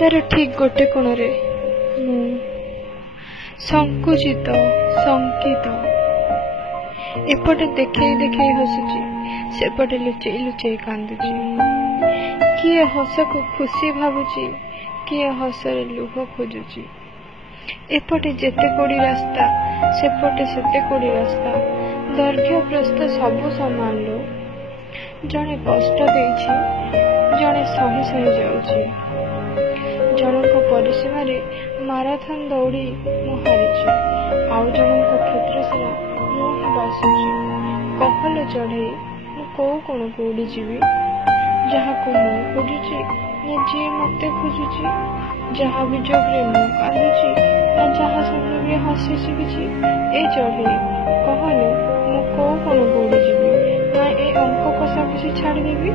तार ठीक गोटे कोणरे संकुचित शंकित एपटे देखे देखे हसुची सेपटे लुचई लुचई कांदुची किए हस को खुशी भावुची किए हसरे लुह खोजुची एपटे जेते कोड़ी रास्ता सेपटे सेते कोड़ी रास्ता दैर्घ्य प्रस्थ सबु समान लो जड़े कष्ट देछि जड़े सही सही जाउछि जनक परिसीमा रे माराथन दौड़ी मु हारिछि आउ जनक क्षेत्र सारा मु ही बासुछि कहल चढ़ई मु कोण को उड़ी जीवी जहा को मु खोजुछि ना जी मते खोजुछि जहा विजोग रे मु कांदुछि ना जहा संगे हसी शिखिछि ए चढ़ई कहले मु कोण को उड़ी जीवी ना ए अंक कषाकषि छाड़ी देवी।